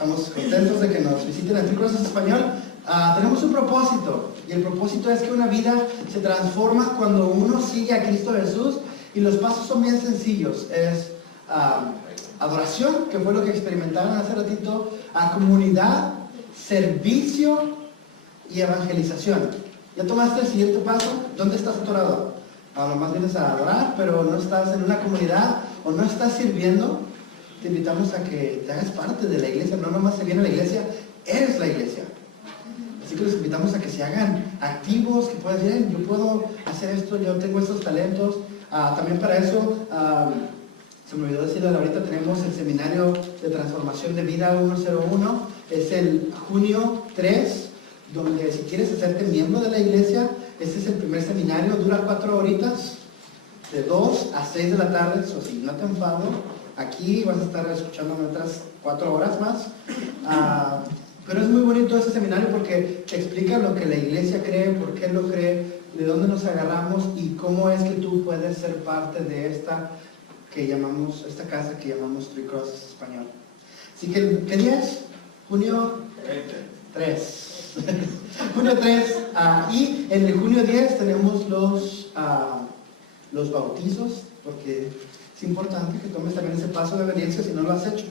Estamos contentos de que nos visiten en Three Crosses Español. Tenemos un propósito, y el propósito es que una vida se transforma cuando uno sigue a Cristo Jesús, y los pasos son bien sencillos. Es adoración, que fue lo que experimentaron hace ratito, a comunidad, servicio y evangelización. ¿Ya tomaste el siguiente paso? ¿Dónde estás atorado? Nomás vienes a adorar, pero no estás en una comunidad o no estás sirviendo. Te invitamos a que te hagas parte de la iglesia. No nomás se viene a la iglesia, eres la iglesia. Así que los invitamos a que se hagan activos, que puedan decir, yo puedo hacer esto, yo tengo estos talentos. También para eso, se me olvidó decirlo ahorita, tenemos el seminario de transformación de vida 101. Es el junio 3, donde si quieres hacerte miembro de la iglesia, este es el primer seminario, dura 4 horitas, de 2 a 6 de la tarde, o si no te enfado, aquí vas a estar escuchando otras 4 horas más. Pero es muy bonito este seminario porque te explica lo que la iglesia cree, por qué lo cree, de dónde nos agarramos y cómo es que tú puedes ser parte de esta casa que llamamos Three Crosses Español. Así que, ¿qué día es? Junio 3. Junio 3, y en el junio 10 tenemos los bautizos, porque es importante que tomes también ese paso de obediencia si no lo has hecho.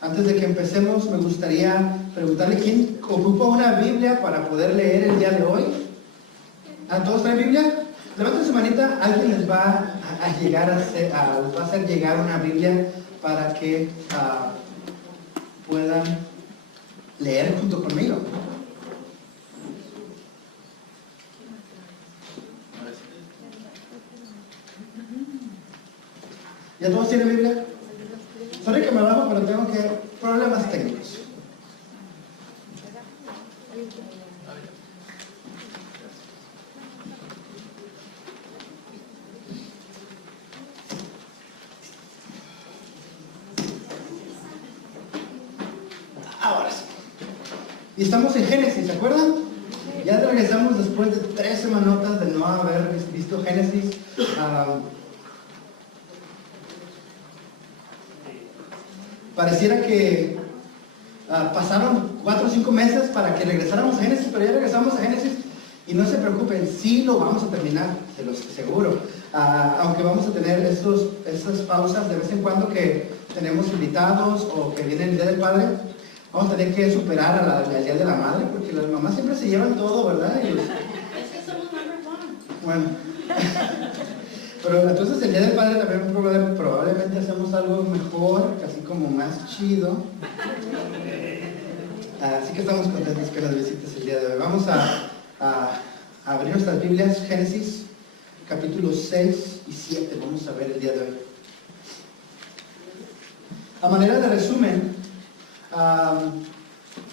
Antes de que empecemos, me gustaría preguntarle quién ocupa una Biblia para poder leer el día de hoy. ¿Todos traen Biblia? Levanten su manita, alguien les va a llegar les va a hacer llegar una Biblia para que puedan leer junto conmigo. ¿Ya todos tienen Biblia? Sorry que me bajo, pero tengo problemas técnicos. Ahora sí. Y estamos en Génesis, ¿se acuerdan? Ya regresamos después de 3 semanotas de no haber visto Génesis. Pareciera que pasaron 4 o 5 meses para que regresáramos a Génesis, pero ya regresamos a Génesis y no se preocupen, sí lo vamos a terminar, se los aseguro. Aunque vamos a tener esas pausas de vez en cuando que tenemos invitados o que viene el Día del Padre, vamos a tener que superar al Día de la Madre, porque las mamás siempre se llevan todo, ¿verdad? Es que somos number one. Bueno. Pero entonces el Día del Padre también probablemente hacemos algo mejor, así como más chido. Así que estamos contentos que nos visites el día de hoy. Vamos a abrir nuestras Biblias, Génesis, capítulos 6 y 7, vamos a ver el día de hoy. A manera de resumen,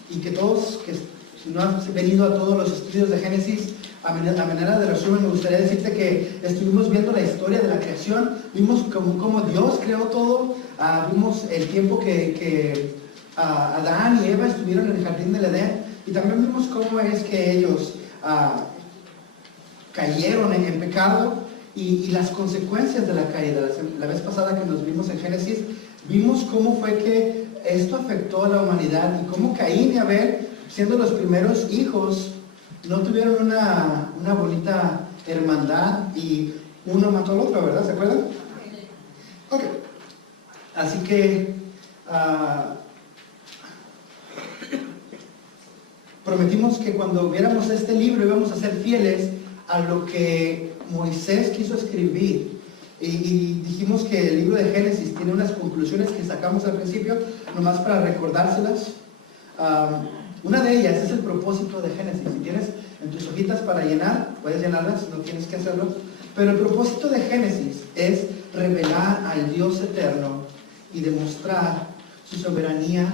y que todos, que si no has venido a todos los estudios de Génesis, a manera de resumen, me gustaría decirte que estuvimos viendo la historia de la creación, vimos cómo Dios creó todo, vimos el tiempo que Adán y Eva estuvieron en el jardín del Edén, y también vimos cómo es que ellos cayeron en pecado y las consecuencias de la caída. La vez pasada que nos vimos en Génesis, vimos cómo fue que esto afectó a la humanidad y cómo Caín y Abel, siendo los primeros hijos, no tuvieron una bonita hermandad y uno mató al otro, ¿verdad? ¿Se acuerdan? Ok. Así que prometimos que cuando viéramos este libro íbamos a ser fieles a lo que Moisés quiso escribir. Y dijimos que el libro de Génesis tiene unas conclusiones que sacamos al principio, nomás para recordárselas. Una de ellas es el propósito de Génesis. Si tienes en tus hojitas para llenar, puedes llenarlas, no tienes que hacerlo. Pero el propósito de Génesis es revelar al Dios eterno y demostrar su soberanía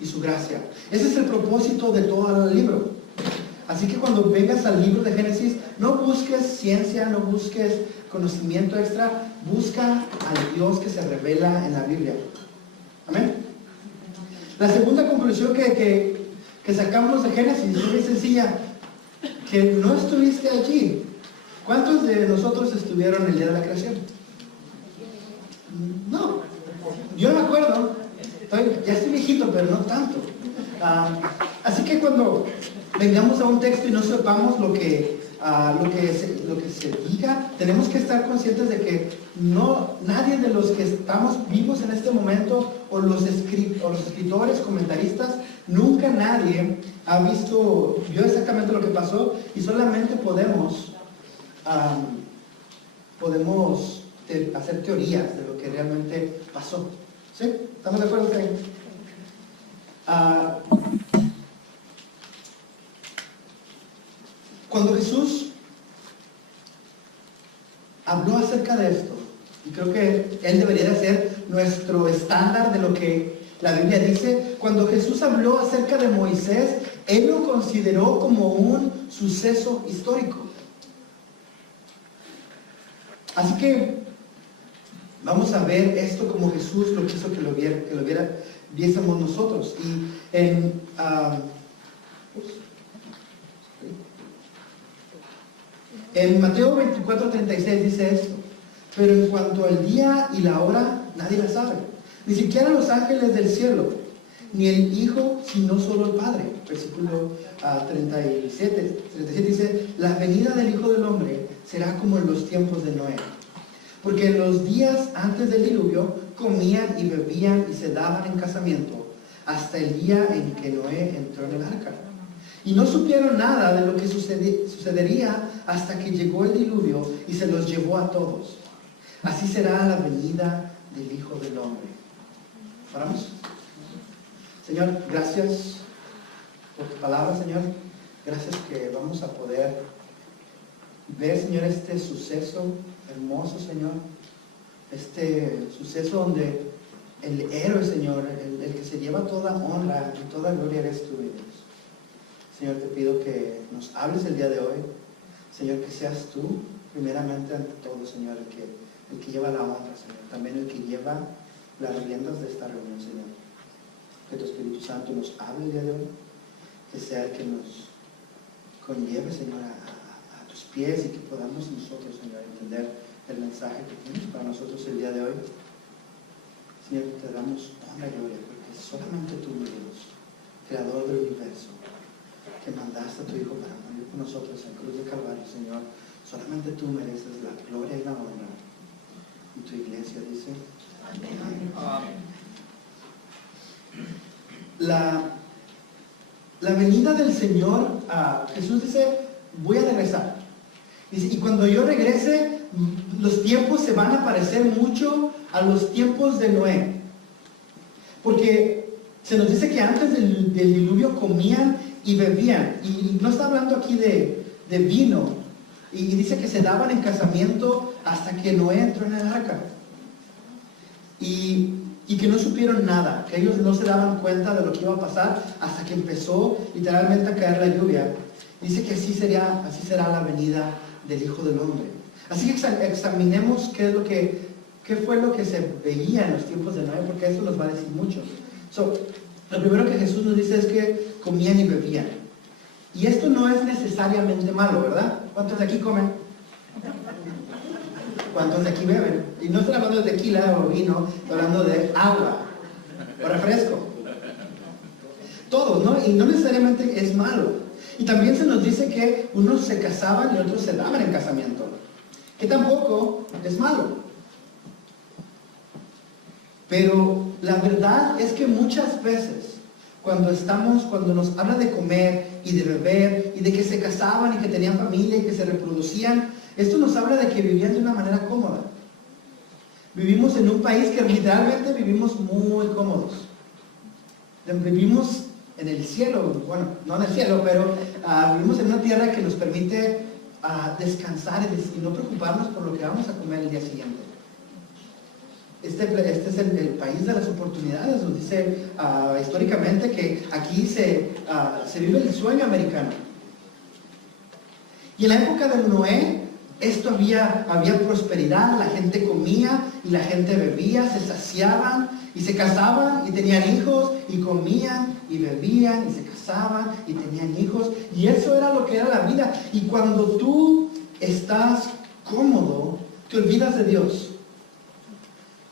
y su gracia. Ese es el propósito de todo el libro. Así que cuando vengas al libro de Génesis, no busques ciencia, no busques conocimiento extra, busca al Dios que se revela en la Biblia. Amén. La segunda conclusión que sacamos de Génesis es muy sencilla, que no estuviste allí. ¿Cuántos de nosotros estuvieron el día de la creación? No, yo no me acuerdo. Ya estoy viejito, pero no tanto. Así que cuando vengamos a un texto y no sepamos lo que se diga, tenemos que estar conscientes de que nadie de los que estamos vivos en este momento, o los escritores, comentaristas, nunca nadie vio exactamente lo que pasó, y solamente podemos hacer teorías de lo que realmente pasó. ¿Sí? ¿Estamos de acuerdo? Cuando Jesús habló acerca de esto, y creo que Él debería de ser nuestro estándar de lo que la Biblia dice, cuando Jesús habló acerca de Moisés, Él lo consideró como un suceso histórico. Así que vamos a ver esto como Jesús lo quiso que lo viésemos nosotros. Y en Mateo 24:36 dice esto: pero en cuanto al día y la hora, nadie la sabe, ni siquiera los ángeles del cielo, ni el Hijo, sino solo el Padre. Versículo 37 dice: la venida del Hijo del Hombre será como en los tiempos de Noé. Porque en los días antes del diluvio comían y bebían y se daban en casamiento, hasta el día en que Noé entró en el arca. Y no supieron nada de lo que sucedería hasta que llegó el diluvio y se los llevó a todos. Así será la venida del Hijo del Hombre. ¿Oramos? Señor, gracias por tu palabra, Señor. Gracias que vamos a poder ver, Señor, este suceso hermoso, Señor. Este suceso donde el héroe, Señor, el que se lleva toda honra y toda gloria eres tú, Dios. Señor, te pido que nos hables el día de hoy. Señor, que seas tú, primeramente ante todo, Señor, el que lleva la honra, Señor. También el que lleva las riendas de esta reunión, Señor. Que tu Espíritu Santo nos hable el día de hoy. Que sea el que nos conlleve, Señor, a tus pies, y que podamos nosotros, Señor, entender el mensaje que tienes para nosotros el día de hoy. Señor, te damos honra y gloria, porque solamente tú, mi Dios, Creador del universo, que mandaste a tu Hijo para morir por nosotros en cruz de Calvario, Señor, solamente tú mereces la gloria y la honra. Y tu iglesia dice: amén. La venida del Señor, Jesús dice: voy a regresar. Dice, y cuando yo regrese, los tiempos se van a parecer mucho a los tiempos de Noé. Porque se nos dice que antes del diluvio comían y bebían. Y no está hablando aquí de vino. Y dice que se daban en casamiento hasta que Noé entró en el arca. Y que no supieron nada, que ellos no se daban cuenta de lo que iba a pasar hasta que empezó literalmente a caer la lluvia. Dice que así será la venida del Hijo del Hombre. Así que examinemos qué fue lo que se veía en los tiempos de Noé, porque eso nos va a decir mucho. Lo primero que Jesús nos dice es que comían y bebían. Y esto no es necesariamente malo, ¿verdad? ¿Cuántos de aquí comen? ¿Cuántos de aquí beben? Y no estoy hablando de tequila o vino, estoy hablando de agua o refresco. Todos, ¿no? Y no necesariamente es malo. Y también se nos dice que unos se casaban y otros se daban en casamiento, que tampoco es malo. Pero la verdad es que muchas veces cuando nos habla de comer y de beber y de que se casaban y que tenían familia y que se reproducían, esto nos habla de que vivían de una manera cómoda. Vivimos en un país que literalmente vivimos muy cómodos. Vivimos en el cielo, bueno, no en el cielo, pero vivimos en una tierra que nos permite descansar y no preocuparnos por lo que vamos a comer el día siguiente. Este es el país de las oportunidades. Nos dice históricamente que aquí se vive el sueño americano. Y en la época de Noé, había prosperidad, la gente comía y la gente bebía, se saciaban y se casaban y tenían hijos y comían y bebían y se casaban y tenían hijos, y eso era lo que era la vida. Y cuando tú estás cómodo, te olvidas de Dios.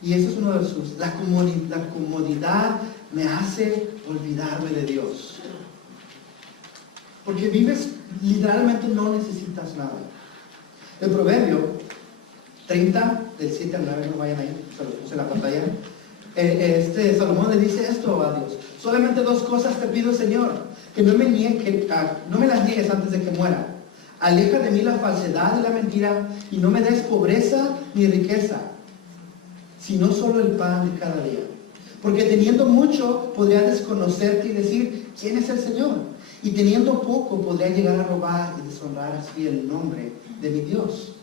Y ese es uno de sus, la comodidad me hace olvidarme de Dios. Porque vives, literalmente no necesitas nada. El Proverbio 30, del 7 al 9, no vayan ahí, se los puse en la pantalla. Salomón le dice esto a Dios: solamente dos cosas te pido, Señor, que no me las niegues antes de que muera. Aleja de mí la falsedad y la mentira, y no me des pobreza ni riqueza, sino solo el pan de cada día. Porque teniendo mucho podría desconocerte y decir, ¿quién es el Señor? Y teniendo poco podría llegar a robar y deshonrar así el nombre de mi Dios.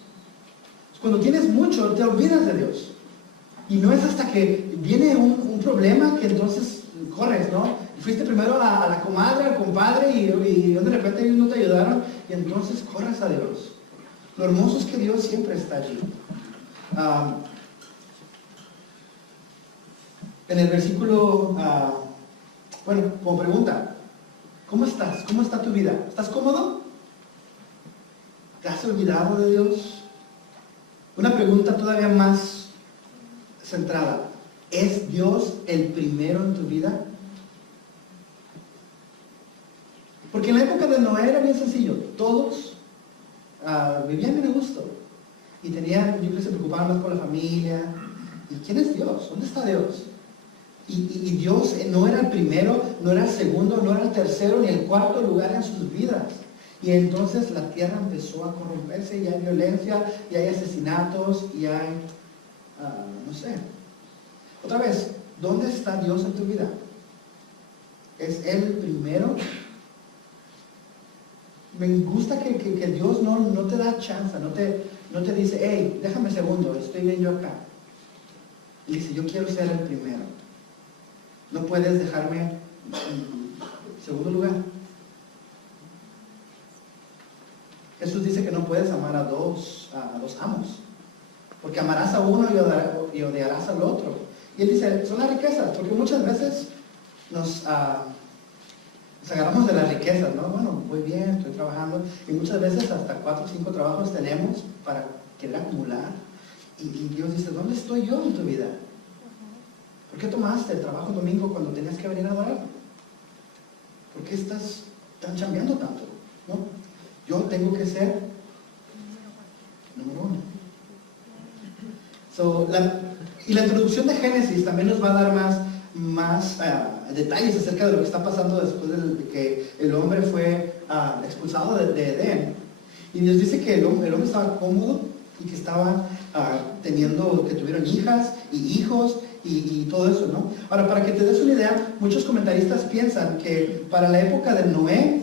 Cuando tienes mucho te olvidas de Dios. Y no es hasta que viene un problema que entonces corres, ¿no? Fuiste primero a la comadre, al compadre y de repente ellos no te ayudaron y entonces corres a Dios. Lo hermoso es que Dios siempre está allí. En el versículo, como pregunta, ¿cómo estás? ¿Cómo está tu vida? ¿Estás cómodo? ¿Te has olvidado de Dios? Una pregunta todavía más centrada. ¿Es Dios el primero en tu vida? Porque en la época de Noé era bien sencillo. Todos vivían bien a gusto. Y tenían, yo creo que se preocupaban más por la familia. ¿Y quién es Dios? ¿Dónde está Dios? Y Dios no era el primero, no era el segundo, no era el tercero, ni el cuarto lugar en sus vidas. Y entonces la tierra empezó a corromperse y hay violencia, y hay asesinatos, y hay, no sé. Otra vez, ¿dónde está Dios en tu vida? ¿Es Él el primero? Me gusta que Dios no te da chance, no te dice, hey, déjame segundo, estoy bien yo acá. Y dice, yo quiero ser el primero. No puedes dejarme en segundo lugar. Jesús dice que no puedes amar a dos amos, porque amarás a uno y odiarás al otro. Y él dice, son las riquezas, porque muchas veces nos agarramos de las riquezas, ¿no? Bueno, voy bien, estoy trabajando, y muchas veces hasta 4 o 5 trabajos tenemos para querer acumular. Y Dios dice, ¿dónde estoy yo en tu vida? ¿Por qué tomaste el trabajo domingo cuando tenías que venir a adorar? ¿Por qué estás chambeando tanto? ¿No? Yo tengo que ser número uno. Y la introducción de Génesis también nos va a dar más detalles acerca de lo que está pasando después de que el hombre fue expulsado de Edén. Y Dios dice que el hombre estaba cómodo y que estaba que tuvieron hijas y hijos y todo eso, ¿no? Ahora, para que te des una idea, muchos comentaristas piensan que para la época de Noé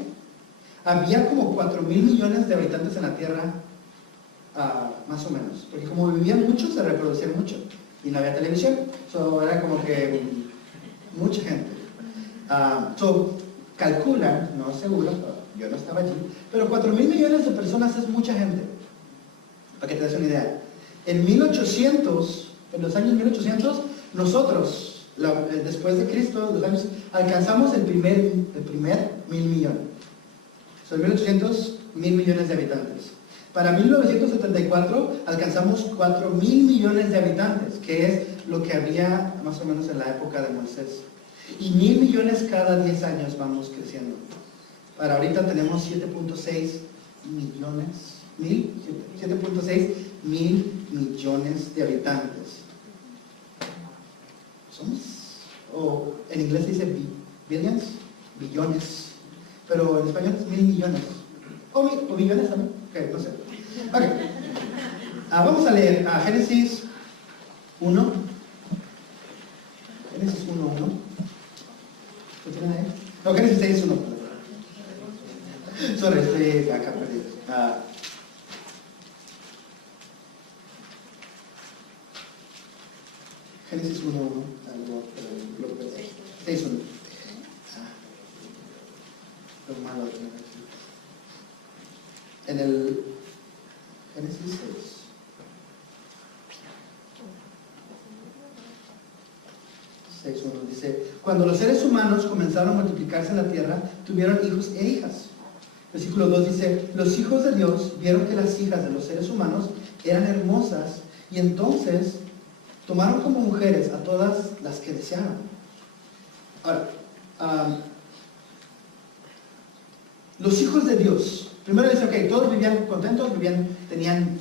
había como 4,000 millones de habitantes en la tierra, más o menos, porque como vivían muchos, se reproducían mucho y no había televisión, era como que mucha gente. Calculan, no seguro, yo no estaba allí, pero 4,000 millones de personas es mucha gente, para que te des una idea. En los años 1800, nosotros, después de Cristo, alcanzamos el primer 1,000 millones. En 1800, 1,000 millones de habitantes. Para 1974 alcanzamos 4,000 millones de habitantes, que es lo que había más o menos en la época de Moisés. Y 1,000 millones cada 10 años vamos creciendo. Para ahorita tenemos 7.6 mil millones de habitantes. Somos, en inglés se dice billones, pero en español es 1,000 millones. O millones también, ok, no sé. Ok. Vamos a leer Génesis 1. Génesis 1:1. ¿Lo tienen ahí? No, Génesis 6:1. Sorry, estoy acá perdido. Génesis 1:1. 6:1. Lo malo de en el Génesis 6. Dice, cuando los seres humanos comenzaron a multiplicarse en la tierra, tuvieron hijos e hijas. Versículo 2 dice, los hijos de Dios vieron que las hijas de los seres humanos eran hermosas y entonces tomaron como mujeres a todas las que desearon. Ahora, los hijos de Dios, primero dice, ok, todos vivían contentos, tenían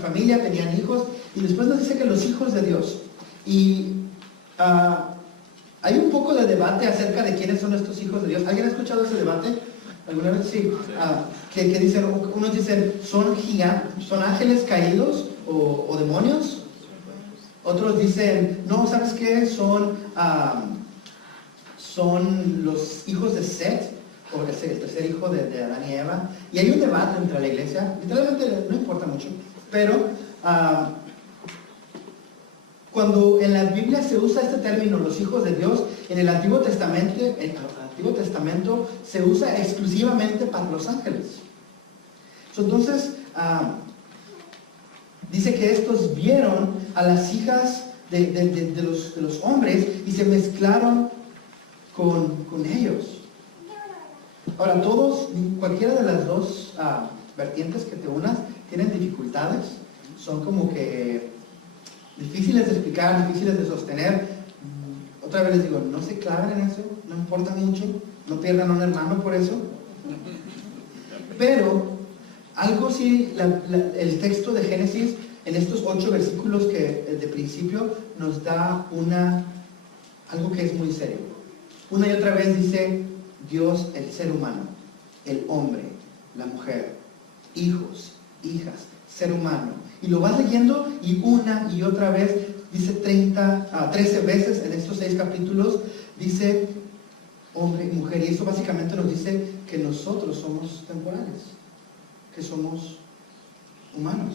familia, tenían hijos, y después nos dice que los hijos de Dios. Y hay un poco de debate acerca de quiénes son estos hijos de Dios. ¿Alguien ha escuchado ese debate? ¿Alguna vez? Sí. Que dicen, unos dicen, son gigantes, son ángeles caídos o demonios. Otros dicen, no, ¿sabes qué? Son los hijos de Set, o el tercer hijo de Adán y Eva. Y hay un debate entre la iglesia, literalmente no importa mucho, pero cuando en la Biblia se usa este término, los hijos de Dios, en el Antiguo Testamento se usa exclusivamente para los ángeles. Entonces, dice que estos vieron a las hijas de los hombres y se mezclaron con ellos. Ahora, cualquiera de las dos vertientes que te unas, tienen dificultades. Son como que difíciles de explicar, difíciles de sostener. Otra vez les digo, no se claven en eso, no importa mucho, no pierdan a un hermano por eso. Pero, algo sí, el texto de Génesis, en estos 8 versículos que de principio, nos da algo que es muy serio. Una y otra vez dice Dios, el ser humano, el hombre, la mujer, hijos, hijas, ser humano. Y lo vas leyendo y una y otra vez dice 13 veces en estos 6 capítulos, dice hombre y mujer. Y esto básicamente nos dice que nosotros somos temporales, que somos humanos.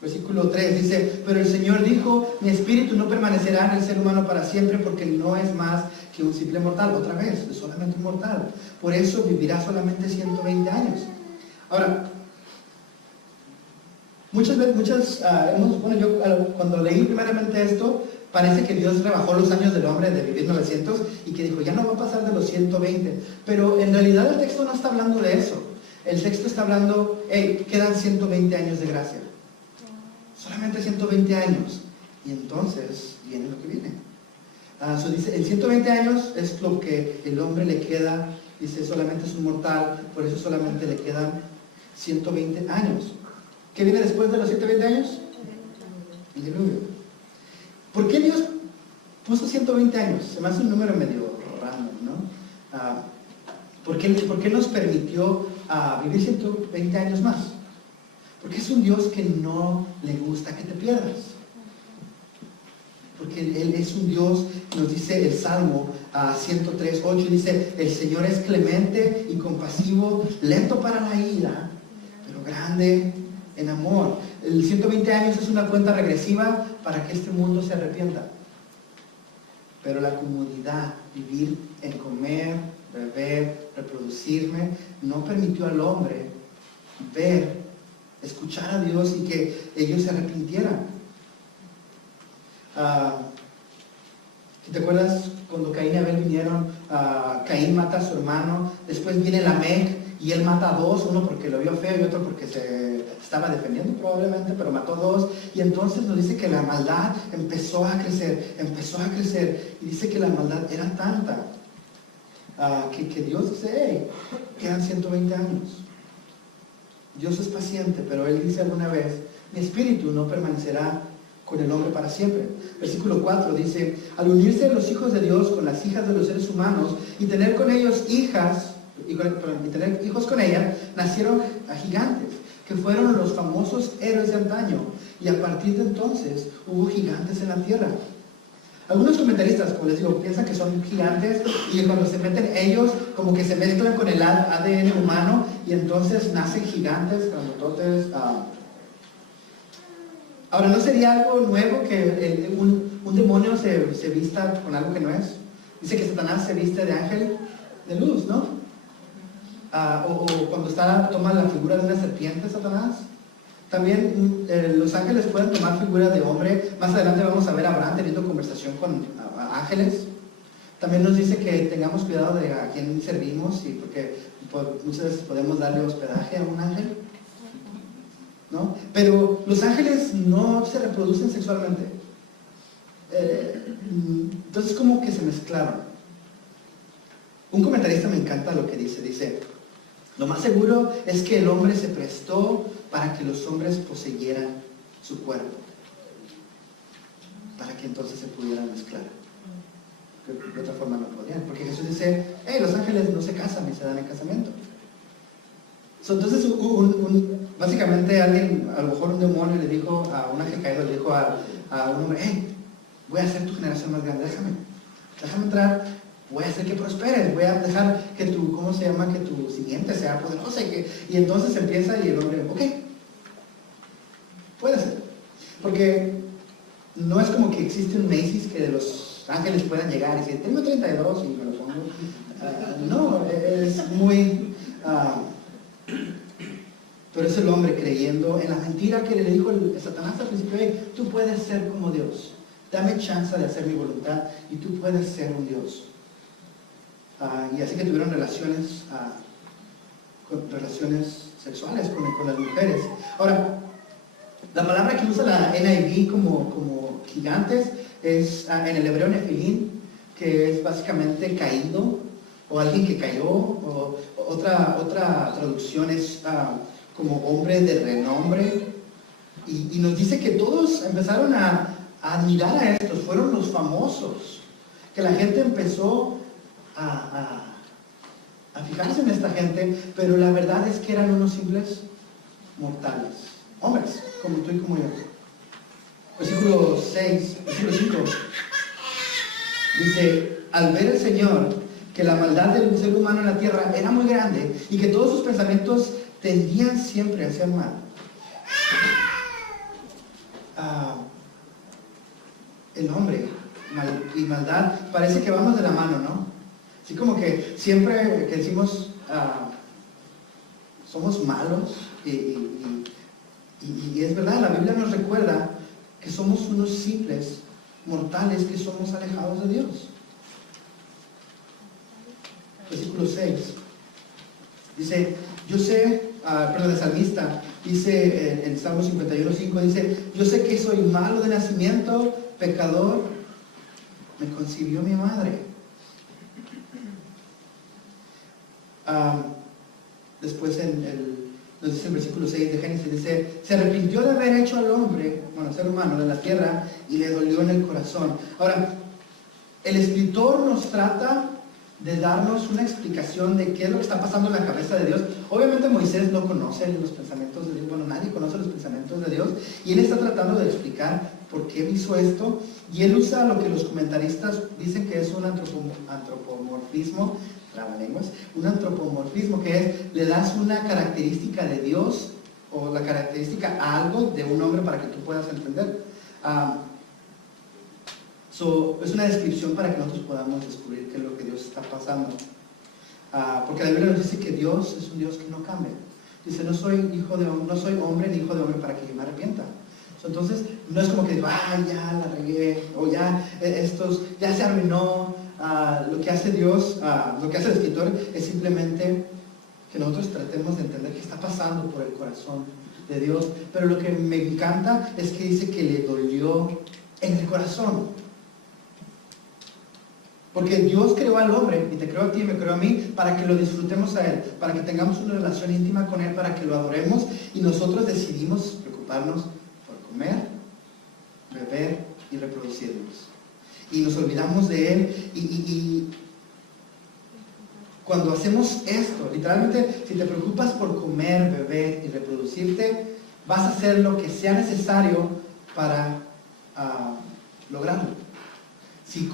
Versículo 3 dice, pero el Señor dijo, mi espíritu no permanecerá en el ser humano para siempre, porque no es más que un simple mortal. Otra vez, es solamente un mortal. Por eso vivirá solamente 120 años. Ahora, muchas veces, yo cuando leí primeramente esto, parece que Dios rebajó los años del hombre de vivir 900 y que dijo, ya no va a pasar de los 120. Pero en realidad el texto no está hablando de eso. El texto está hablando, quedan 120 años de gracia. Solamente 120 años. Y entonces viene lo que viene. Dice, en 120 años es lo que el hombre le queda. Dice, solamente es un mortal, por eso solamente le quedan 120 años. ¿Qué viene después de los 120 años? El diluvio. ¿Por qué Dios puso 120 años? Se me hace un número medio random, ¿no? ¿Por qué nos permitió vivir 120 años más? Porque es un Dios que no le gusta que te pierdas. Porque Él es un Dios, nos dice el Salmo 103:8, dice, el Señor es clemente y compasivo, lento para la ira, pero grande en amor. El 120 años es una cuenta regresiva para que este mundo se arrepienta. Pero la comodidad, vivir en comer, beber, reproducirme, no permitió al hombre escuchar a Dios y que ellos se arrepintieran. ¿Te acuerdas cuando Caín y Abel vinieron? Caín mata a su hermano, después viene Lamec y él mata a 2, uno porque lo vio feo y otro porque se estaba defendiendo probablemente, pero mató 2, y entonces nos dice que la maldad empezó a crecer, y dice que la maldad era tanta que Dios dice, quedan 120 años. Dios es paciente, pero Él dice alguna vez, mi espíritu no permanecerá con el hombre para siempre. Versículo 4 dice, al unirse los hijos de Dios con las hijas de los seres humanos y tener con ellos hijas, y tener hijos con ellas, nacieron a gigantes, que fueron los famosos héroes de antaño, y a partir de entonces hubo gigantes en la tierra. Algunos comentaristas, como les digo, piensan que son gigantes y cuando se meten ellos, como que se mezclan con el ADN humano y entonces nacen gigantes, grandototes. Ahora, ¿no sería algo nuevo que un demonio se vista con algo que no es? Dice que Satanás se viste de ángel de luz, ¿no? O cuando toma la figura de una serpiente, Satanás. También los ángeles pueden tomar figura de hombre. Más adelante vamos a ver a Abraham teniendo conversación con ángeles. También nos dice que tengamos cuidado de a quién servimos, y porque muchas veces podemos darle hospedaje a un ángel, ¿no? Pero los ángeles no se reproducen sexualmente. Entonces como que se mezclaron. Un comentarista me encanta lo que dice, lo más seguro es que el hombre se prestó para que los hombres poseyeran su cuerpo, para que entonces se pudieran mezclar. De otra forma no podían, porque Jesús dice, los ángeles no se casan ni se dan en casamiento. Entonces básicamente alguien, a lo mejor un demonio le dijo a un ángel caído, le dijo a un hombre, voy a hacer tu generación más grande, déjame entrar, voy a hacer que prosperes, voy a dejar que tu, ¿cómo se llama? Que tu simiente sea poderosa y entonces empieza y el hombre, ok, puede ser, porque no es como que existe un Macy's que de los ángeles puedan llegar y decir, tengo 32 y me lo pongo. No, es muy... pero es el hombre creyendo en la mentira que le dijo el Satanás al principio, tú puedes ser como Dios, dame chance de hacer mi voluntad y tú puedes ser un Dios. Y así que tuvieron relaciones sexuales con las mujeres. Ahora, la palabra que usa la NIV como gigantes es en el hebreo nefilim, que es básicamente caído, o alguien que cayó, o otra traducción es como hombre de renombre. Y nos dice que todos empezaron a admirar a estos, fueron los famosos, que la gente empezó a fijarse en esta gente, pero la verdad es que eran unos simples mortales, hombres, como tú y como yo. Versículo 5, dice, al ver el Señor que la maldad del ser humano en la tierra era muy grande y que todos sus pensamientos tendían siempre a hacer mal. El hombre y maldad parece que vamos de la mano, ¿no? Así como que siempre que decimos somos malos y es verdad, la Biblia nos recuerda que somos unos simples mortales que somos alejados de Dios. Versículo 6 dice, yo sé, el salmista dice en Salmo 51:5, dice, yo sé que soy malo de nacimiento, pecador, me concibió mi madre. Después nos dice el versículo 6 de Génesis, dice, se arrepintió de haber hecho al hombre, al ser humano, de la tierra, y le dolió en el corazón. Ahora, el escritor nos trata de darnos una explicación de qué es lo que está pasando en la cabeza de Dios. Obviamente Moisés no conoce los pensamientos de Dios, nadie conoce los pensamientos de Dios, y él está tratando de explicar por qué hizo esto, y él usa lo que los comentaristas dicen que es un antropomorfismo, un antropomorfismo, que es, le das una característica de Dios, o la característica a algo de un hombre para que tú puedas entender. Es una descripción para que nosotros podamos descubrir qué es lo que Dios está pasando. Porque la Biblia nos dice que Dios es un Dios que no cambia. Dice, no soy hombre ni hijo de hombre para que yo me arrepienta. Entonces, no es como que digo, ya la regué, o ya se arruinó. Lo que hace Dios, lo que hace el escritor es simplemente que nosotros tratemos de entender qué está pasando por el corazón de Dios. Pero lo que me encanta es que dice que le dolió en el corazón. Porque Dios creó al hombre, y te creó a ti y me creó a mí, para que lo disfrutemos a Él, para que tengamos una relación íntima con Él, para que lo adoremos, y nosotros decidimos preocuparnos por comer, beber y reproducirnos. Y nos olvidamos de Él, y cuando hacemos esto, literalmente, si te preocupas por comer, beber y reproducirte, vas a hacer lo que sea necesario para lograrlo. Si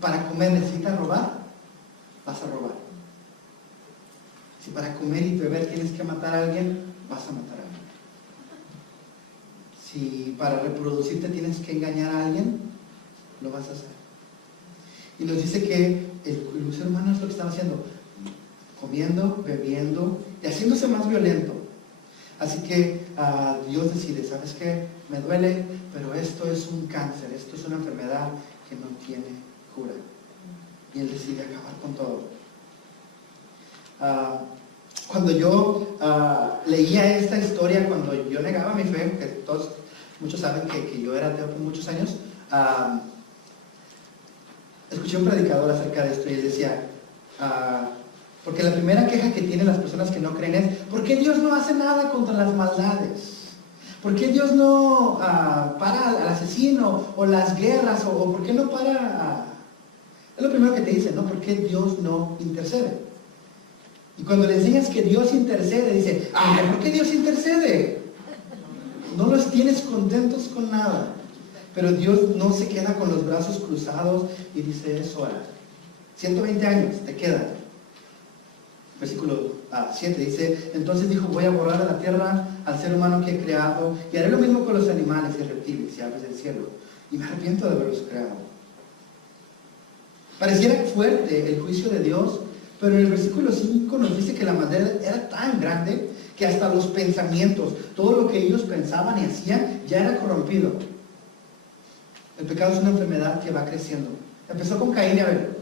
para comer necesitas robar, vas a robar. Si para comer y beber tienes que matar a alguien, vas a matar a alguien. Si para reproducirte tienes que engañar a alguien, lo vas a hacer. Y nos dice que el ser humano es lo que estaba haciendo, comiendo, bebiendo y haciéndose más violento. Así que Dios decide, ¿sabes qué? Me duele, pero esto es un cáncer, esto es una enfermedad que no tiene cura. Y Él decide acabar con todo. Cuando yo leía esta historia, cuando yo negaba mi fe, que muchos saben que yo era ateo por muchos años, escuché un predicador acerca de esto y él decía, porque la primera queja que tienen las personas que no creen es, ¿por qué Dios no hace nada contra las maldades? ¿Por qué Dios no para al asesino o las guerras? ¿O por qué no para? Es lo primero que te dicen, ¿no? ¿Por qué Dios no intercede? Y cuando le enseñas que Dios intercede, dice, ¡ay, ¿por qué Dios intercede? No los tienes contentos con nada. Pero Dios no se queda con los brazos cruzados y dice, es hora. 120 años te quedan. Versículo 7 dice, entonces dijo, voy a borrar de la tierra al ser humano que he creado y haré lo mismo con los animales y reptiles y aves del cielo. Y me arrepiento de haberlos creado. Pareciera fuerte el juicio de Dios, pero en el versículo 5 nos dice que la maldad era tan grande que hasta los pensamientos, todo lo que ellos pensaban y hacían, ya era corrompido. El pecado es una enfermedad que va creciendo. Empezó con Caín y Abel.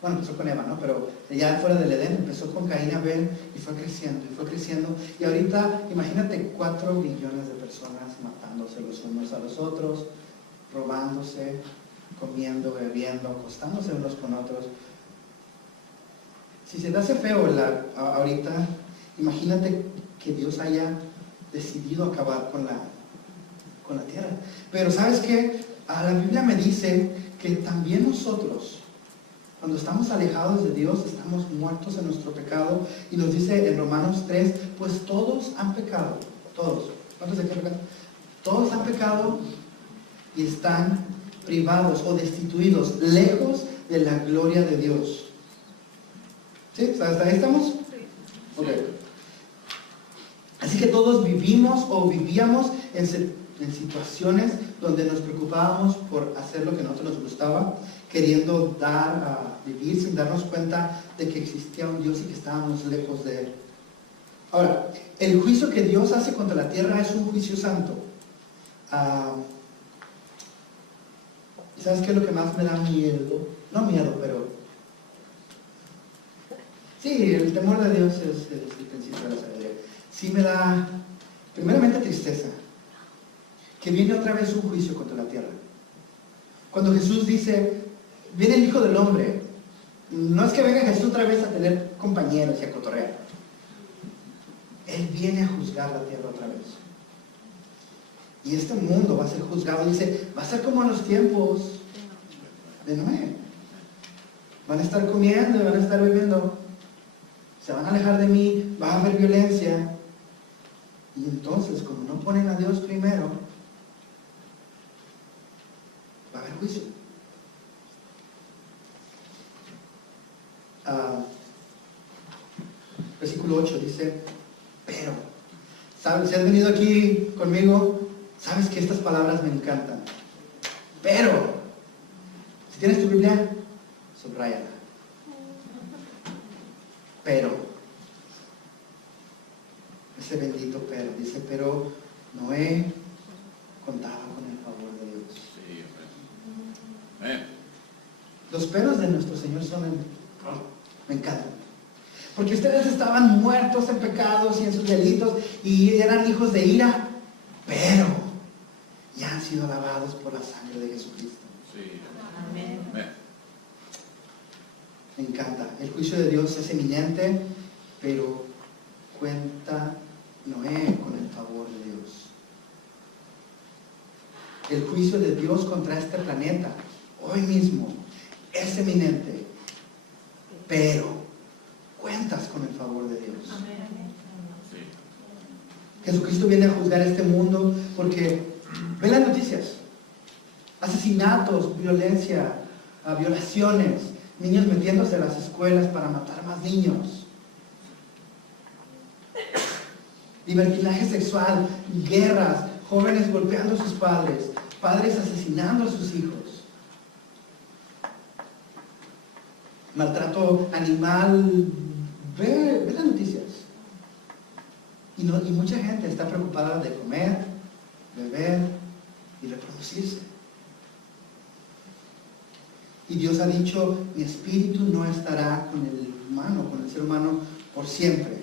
Bueno, empezó con Eva, ¿no? Pero ya fuera del Edén, empezó con Caín y Abel y fue creciendo, y fue creciendo. Y ahorita, imagínate 4 billones de personas matándose los unos a los otros, robándose, comiendo, bebiendo, acostándose unos con otros. Si se te hace feo ahorita, imagínate que Dios haya decidido acabar con la tierra. Pero ¿sabes qué? La Biblia me dice que también nosotros, cuando estamos alejados de Dios, estamos muertos en nuestro pecado. Y nos dice en Romanos 3, pues todos han pecado. Todos. ¿Cuántos de aquí han pecado? Todos han pecado y están privados o destituidos, lejos de la gloria de Dios. ¿Sí? ¿Hasta ahí estamos? Sí. Ok. Así que todos vivimos o vivíamos en situaciones donde nos preocupábamos por hacer lo que a nosotros nos gustaba, queriendo vivir sin darnos cuenta de que existía un Dios y que estábamos lejos de Él. Ahora, el juicio que Dios hace contra la tierra es un juicio santo. ¿Sabes qué es lo que más me da miedo? No miedo, pero... Sí, el temor de Dios es el principio de la sabiduría. Sí me da, primeramente, tristeza. Que viene otra vez un juicio contra la tierra. Cuando Jesús dice, viene el Hijo del Hombre, no es que venga Jesús otra vez a tener compañeros y a cotorrear. Él viene a juzgar la tierra otra vez. Y este mundo va a ser juzgado, dice, va a ser como en los tiempos de Noé. Van a estar comiendo, van a estar bebiendo, se van a alejar de mí, va a haber violencia. Y entonces, como no ponen a Dios primero, va a haber juicio. Versículo 8 dice, pero, ¿sabes? Si has venido aquí conmigo, sabes que estas palabras me encantan. Pero, si tienes tu Biblia, subráyala. Pero, ese bendito pero, dice, pero Noé contaba con el favor de Dios. Sí, amén. Los peros de nuestro Señor me encantan. Porque ustedes estaban muertos en pecados y en sus delitos y eran hijos de ira, pero ya han sido lavados por la sangre de Jesucristo. Sí, Amén. amén. Me encanta. El juicio de Dios es eminente, pero cuenta Noé con el favor de Dios. El juicio de Dios contra este planeta, hoy mismo, es eminente, pero cuentas con el favor de Dios. Sí. Jesucristo viene a juzgar este mundo porque ven las noticias, asesinatos, violencia, violaciones, niños metiéndose a las escuelas para matar más niños, libertinaje sexual, guerras, jóvenes golpeando a sus padres, padres asesinando a sus hijos, maltrato animal. Ve las noticias. Y mucha gente está preocupada de comer, beber y reproducirse. Y Dios ha dicho, mi espíritu no estará con el humano, con el ser humano por siempre.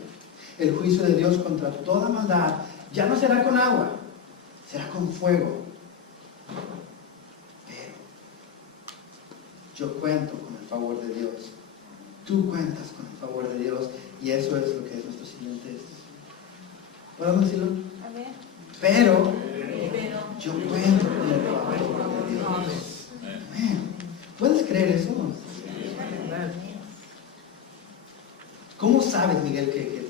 El juicio de Dios contra toda maldad ya no será con agua, será con fuego. yo cuento con el favor de Dios. Tú cuentas con el favor de Dios y eso es lo que es nuestro siguiente. ¿Podemos decirlo? A ver. Pero yo cuento con el favor de Dios. Amén. ¿Puedes creer eso? ¿Cómo sabes, Miguel, que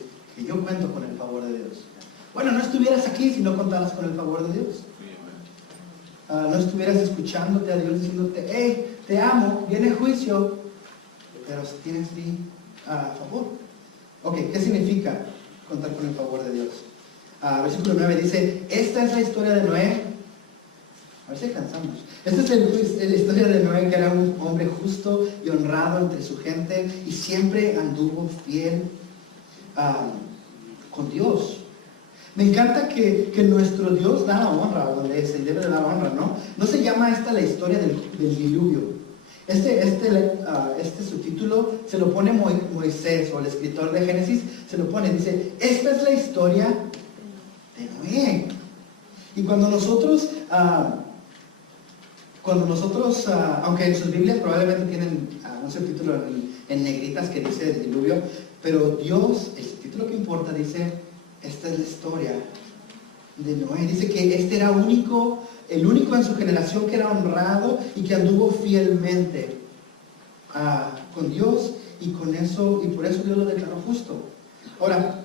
yo cuento con el favor de Dios? Bueno, no estuvieras aquí si no contaras con el favor de Dios. No estuvieras escuchándote a Dios diciéndote, hey, te amo, viene juicio, pero si tienes mi favor. Ok, ¿qué significa contar con el favor de Dios? Versículo 9 dice, esta es la historia de Noé. A ver si alcanzamos. Esta es la historia de Noé, que era un hombre justo y honrado entre su gente y siempre anduvo fiel con Dios. Me encanta que nuestro Dios da honra donde se debe de dar honra, ¿no? No se llama esta la historia del diluvio. Este subtítulo se lo pone Moisés, o el escritor de Génesis se lo pone, dice, esta es la historia de Noé. Y cuando nosotros, aunque en sus Biblias probablemente tienen un subtítulo en negritas que dice el diluvio, pero Dios, el subtítulo que importa, dice, esta es la historia de Noé. Dice que este era el único en su generación que era honrado y que anduvo fielmente con Dios, y por eso Dios lo declaró justo. Ahora,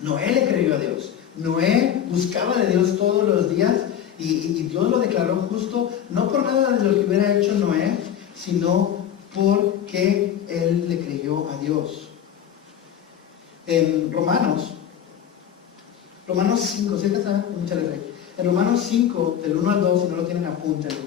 Noé le creyó a Dios. Noé buscaba de Dios todos los días y Dios lo declaró justo, no por nada de lo que hubiera hecho Noé, sino porque él le creyó a Dios. En Romanos 5, ¿sí? En Romanos 5, del 1 al 2, si no lo tienen, apúntenlo.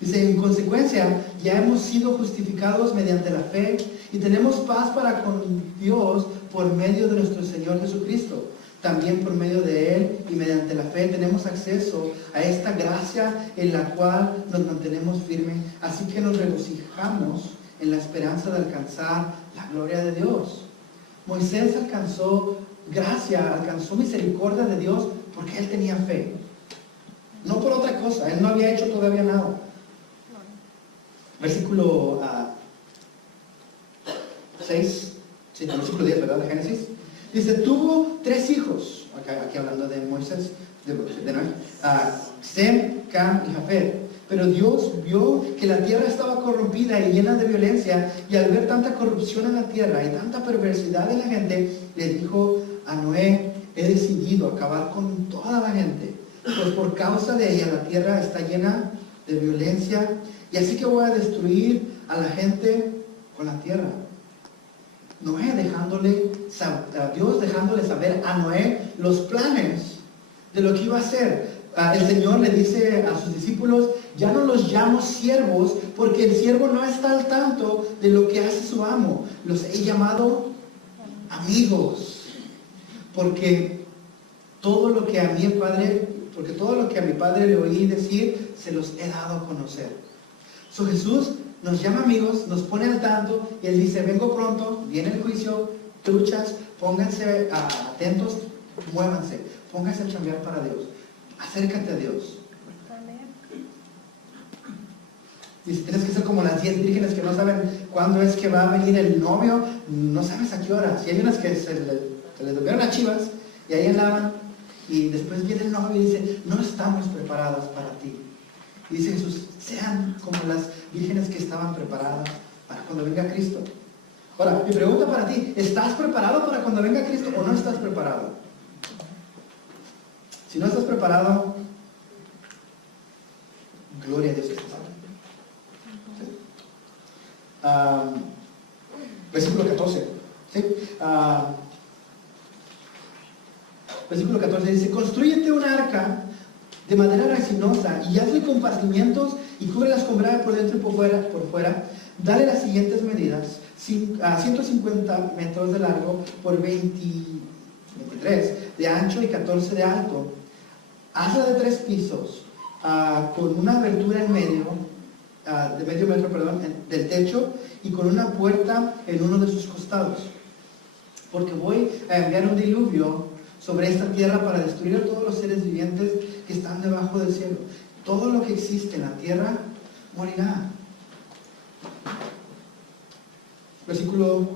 Dice, en consecuencia, ya hemos sido justificados mediante la fe y tenemos paz para con Dios por medio de nuestro Señor Jesucristo. También por medio de Él y mediante la fe tenemos acceso a esta gracia en la cual nos mantenemos firmes. Así que nos regocijamos en la esperanza de alcanzar la gloria de Dios. Moisés alcanzó gracia, alcanzó misericordia de Dios porque él tenía fe. No por otra cosa, él no había hecho todavía nada. Versículo 6, sí, versículo 10, ¿verdad? De Génesis. Dice, tuvo 3 hijos, aquí hablando de Moisés, de Noé, Sem, Cam y Jafet. Pero Dios vio que la tierra estaba corrompida y llena de violencia, y al ver tanta corrupción en la tierra y tanta perversidad en la gente, le dijo a Noé, he decidido acabar con toda la gente, pues por causa de ella la tierra está llena de violencia, y así que voy a destruir a la gente con la tierra. Dios dejándole saber a Noé los planes de lo que iba a hacer. El Señor le dice a sus discípulos, ya no los llamo siervos, porque el siervo no está al tanto de lo que hace su amo. Los he llamado amigos, porque todo lo que a mi Padre le oí decir, se los he dado a conocer. Jesús nos llama amigos, nos pone al tanto, y Él dice, vengo pronto, viene el juicio, truchas, pónganse atentos, muévanse, pónganse a chambear para Dios, acércate a Dios. Dice, tienes que ser como las 10 vírgenes que no saben cuándo es que va a venir el novio, no sabes a qué hora. Si hay unas que se les durmieron las chivas, y ahí andaban, y después viene el novio y dice, no estamos preparados para ti. Y dice Jesús, sean como las vírgenes que estaban preparadas para cuando venga Cristo. Ahora, mi pregunta para ti, ¿estás preparado para cuando venga Cristo o no estás preparado? Si no estás preparado, gloria a Dios que estás ahí. Versículo 14. ¿Sí? Versículo 14 dice, construyete un arca de madera resinosa y hazle compartimientos y cúbrelas con grava por dentro y por fuera. Dale las siguientes medidas: 150 metros de largo por 23 de ancho y 14 de alto. Hazla de 3 pisos, con una abertura en medio, de medio metro, del techo, y con una puerta en uno de sus costados. Porque voy a enviar un diluvio sobre esta tierra para destruir a todos los seres vivientes que están debajo del cielo. Todo lo que existe en la tierra morirá. Versículo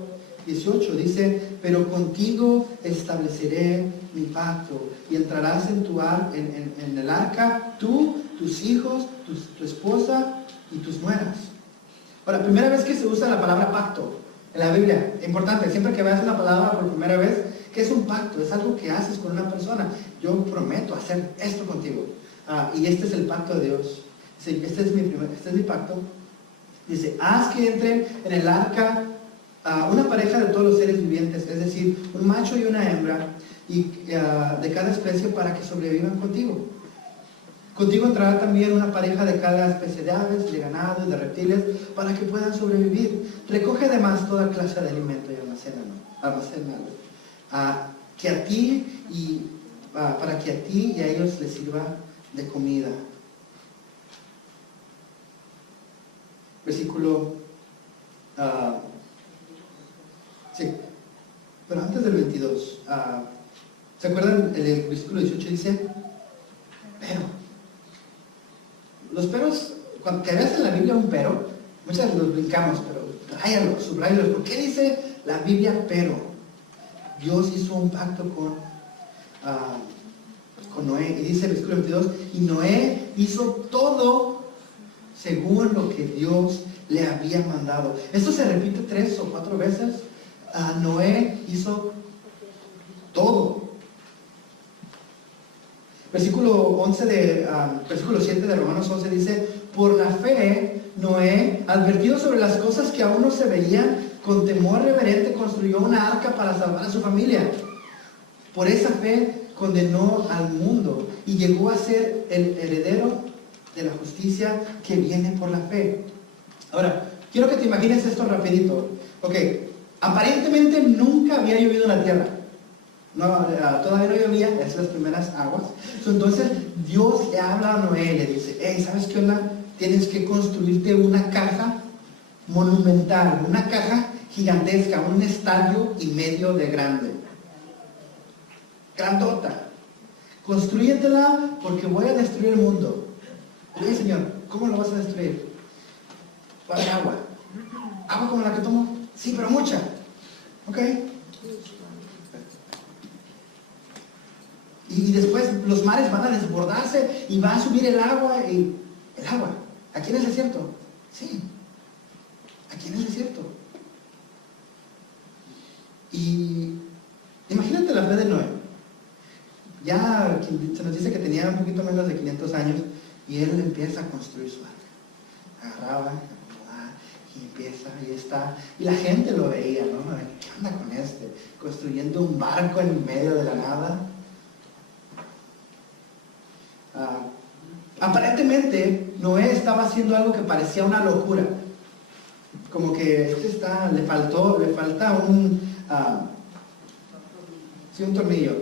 18 dice, pero contigo estableceré mi pacto y entrarás en en el arca, tú, tus hijos, tu esposa y tus nueras. Ahora, primera vez que se usa la palabra pacto en la Biblia, importante, siempre que veas una palabra por primera vez, ¿qué es un pacto? Es algo que haces con una persona. Yo prometo hacer esto contigo. Y este es el pacto de Dios. Dice, este es mi pacto. Dice, haz que entren en el arca una pareja de todos los seres vivientes, es decir, un macho y una hembra, y de cada especie para que sobrevivan contigo. Contigo entrará también una pareja de cada especie de aves, de ganado y de reptiles para que puedan sobrevivir. Recoge además toda clase de alimento y almacénalo. Para que a ti y a ellos les sirva de comida. Versículo... sí, pero antes del 22. ¿Se acuerdan? El versículo 18 dice, pero... Los peros, cuando que veas en la Biblia un pero, muchas veces los brincamos, pero subrayalos. ¿Por qué dice la Biblia pero? Dios hizo un pacto con Noé, y dice el versículo 22, y Noé hizo todo según lo que Dios le había mandado. Esto se repite 3 o 4 veces. Noé hizo todo. Versículo 7 de Romanos 11 dice, por la fe, Noé, advertido sobre las cosas que aún no se veían, con temor reverente construyó una arca para salvar a su familia. Por esa fe condenó al mundo y llegó a ser el heredero de la justicia que viene por la fe. Ahora, quiero que te imagines esto rapidito. Ok, aparentemente nunca había llovido en la tierra. No, todavía no llovía, esas son las primeras aguas. Entonces Dios le habla a Noé y le dice, hey, ¿sabes qué onda? Tienes que construirte una caja monumental, una caja gigantesca, un estadio y medio de grande. Grandota. Construyetela porque voy a destruir el mundo. Oye, Señor, ¿cómo lo vas a destruir? Para agua. ¿Agua como la que tomo? Sí, pero mucha. Ok. Y después los mares van a desbordarse y va a subir el agua. ¿El agua? ¿Aquí en el desierto? Sí. Aquí en el desierto. Y imagínate la fe de Noé. Ya se nos dice que tenía un poquito menos de 500 años y él empieza a construir su arca. Agarraba, acomodaba y empieza, y está. Y la gente lo veía, ¿no? ¿Qué anda con este? Construyendo un barco en medio de la nada. Aparentemente Noé estaba haciendo algo que parecía una locura, como que le falta un tornillo.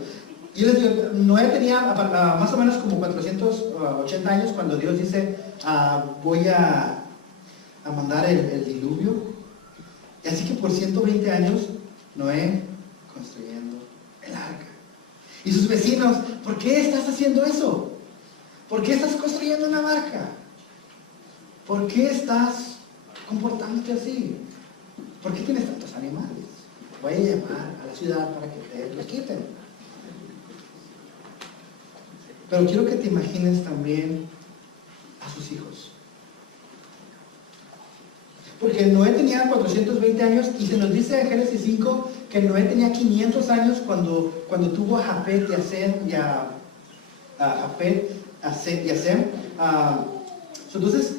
Y les digo, Noé tenía más o menos como 480 años cuando Dios dice, voy a mandar el diluvio. Y así que por 120 años Noé construyendo el arca. Y sus vecinos, ¿por qué estás haciendo eso? ¿Por qué estás construyendo una barca? ¿Por qué estás comportándote así? ¿Por qué tienes tantos animales? Voy a llamar a la ciudad para que te los quiten. Pero quiero que te imagines también a sus hijos. Porque Noé tenía 420 años y se nos dice en Génesis 5 que Noé tenía 500 años cuando tuvo a Jafet y a Sem y a Sem. Entonces,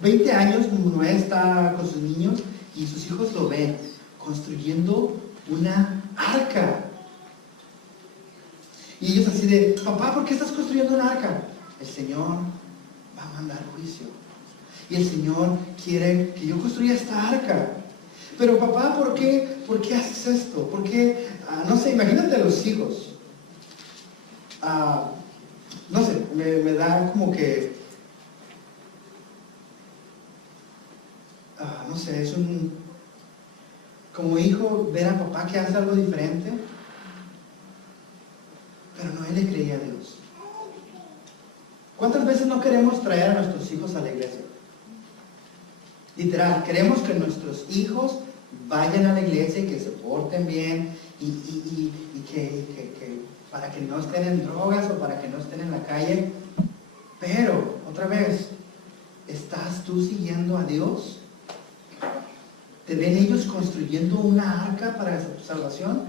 20 años Noé está con sus niños y sus hijos lo ven construyendo una arca. Y ellos así de, papá, ¿por qué estás construyendo una arca? El Señor va a mandar juicio. Y el Señor quiere que yo construya esta arca. Pero papá, ¿por qué haces esto? ¿Por qué? No sé, imagínate a los hijos. No sé, me da como que... no sé, es como hijo, ver a papá que hace algo diferente. Pero Noé le creía a Dios. ¿Cuántas veces no queremos traer a nuestros hijos a la iglesia? Literal, queremos que nuestros hijos vayan a la iglesia y que se porten bien y que para que no estén en drogas o para que no estén en la calle. Pero, otra vez, ¿estás tú siguiendo a Dios? ¿Te ven ellos construyendo una arca para tu salvación?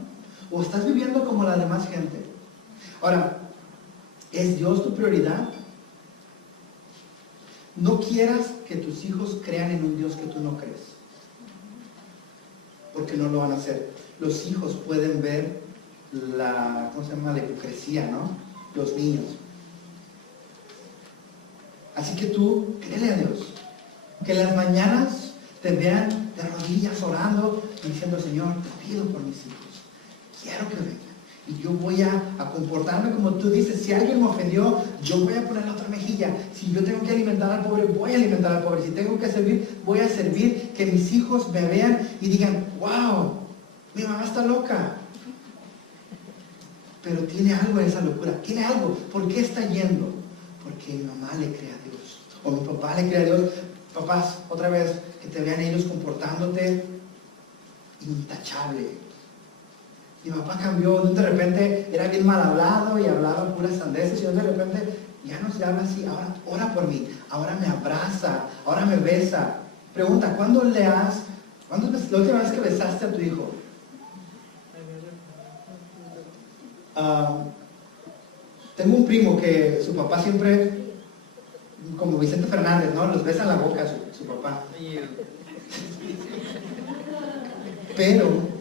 ¿O estás viviendo como la demás gente? Ahora, ¿es Dios tu prioridad? No quieras que tus hijos crean en un Dios que tú no crees, porque no lo van a hacer. Los hijos pueden ver la hipocresía, ¿no? Los niños. Así que tú, créele a Dios. Que en las mañanas te vean de rodillas orando y diciendo, Señor, te pido por mis hijos. Quiero que vengan. Y yo voy a comportarme como tú dices. Si alguien me ofendió, yo voy a poner la otra mejilla. Si yo tengo que alimentar al pobre, voy a alimentar al pobre. Si tengo que servir, voy a servir. Que mis hijos me vean y digan, wow, mi mamá está loca. Pero tiene algo en esa locura. Tiene algo. ¿Por qué está yendo? Porque mi mamá le cree a Dios. O mi papá le cree a Dios. Papás, otra vez, que te vean ellos comportándote intachable. Mi papá cambió, de repente era bien mal hablado y hablaba puras sandeces y de repente ya no se habla así. Ahora ora por mí, ahora me abraza, ahora me besa. Pregunta, ¿cuándo es la última vez que besaste a tu hijo? Tengo un primo que su papá siempre, como Vicente Fernández, ¿no? Los besa en la boca su papá. Pero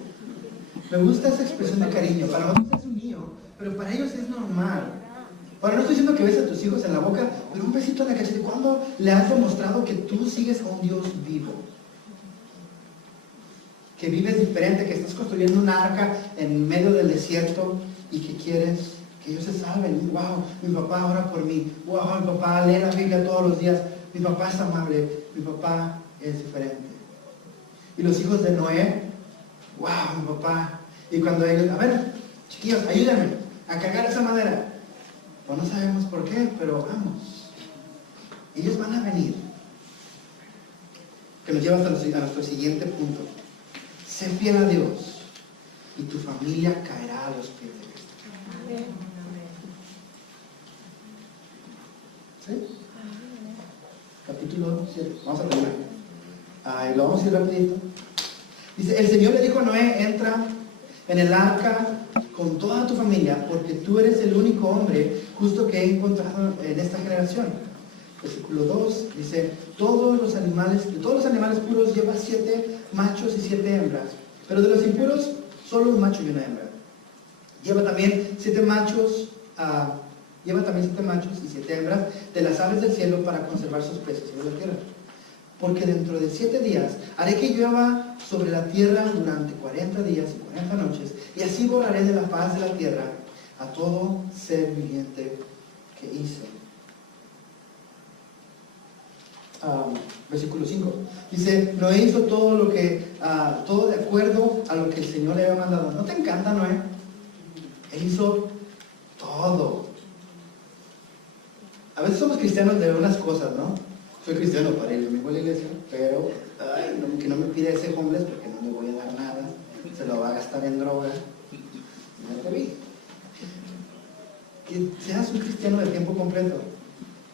me gusta esa expresión de cariño. Para nosotros es un niño, pero para ellos es normal. Ahora no estoy diciendo que beses a tus hijos en la boca, pero un besito en la cachete. ¿Cuándo le has demostrado que tú sigues a un Dios vivo? Que vives diferente, que estás construyendo una arca en medio del desierto y que quieres que ellos se salven. Wow, mi papá ora por mí. Wow, mi papá lee la Biblia todos los días. Mi papá es amable. Mi papá es diferente. Y los hijos de Noé, wow, mi papá. Y cuando ellos, a ver, chiquillos, ayúdenme a cargar esa madera. Pues no sabemos por qué, pero vamos. Ellos van a venir. Que nos lleva hasta nuestro siguiente punto. Sé fiel a Dios y tu familia caerá a los pies de Cristo. ¿Sí? Capítulo 7. Vamos a terminar. Y lo vamos a ir rapidito. Dice, el Señor le dijo a Noé, entra en el arca con toda tu familia, porque tú eres el único hombre justo que he encontrado en esta generación. Versículo 2 dice, todos los animales puros lleva 7 machos y 7 hembras, pero de los impuros solo un macho y una hembra. Lleva también 7 machos y 7 hembras de las aves del cielo para conservar sus peces sobre la tierra. Porque dentro de 7 días haré que llueva sobre la tierra durante 40 días y 40 noches, y así borraré de la faz de la tierra a todo ser viviente que hice. Versículo 5 dice, Noé hizo todo de acuerdo a lo que el Señor le había mandado. ¿No te encanta, Noé? Él hizo todo. A veces somos cristianos de unas cosas, ¿no? Soy cristiano para ir a la iglesia, pero que no me pida ese homeless porque no le voy a dar nada, se lo va a gastar en droga. No te vi. Que seas un cristiano de tiempo completo.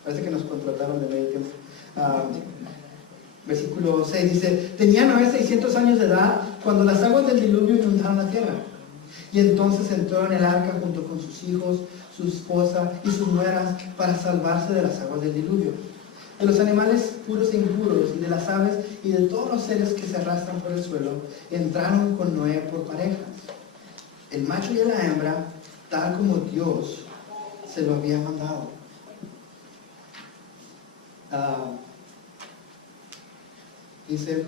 Parece que nos contrataron de medio tiempo. Versículo 6 dice, tenía Noé 600 años de edad cuando las aguas del diluvio inundaron la tierra. Y entonces entró en el arca junto con sus hijos, su esposa y sus nueras para salvarse de las aguas del diluvio. De los animales puros e impuros y de las aves y de todos los seres que se arrastran por el suelo, entraron con Noé por parejas. El macho y la hembra, tal como Dios se lo había mandado. Dice,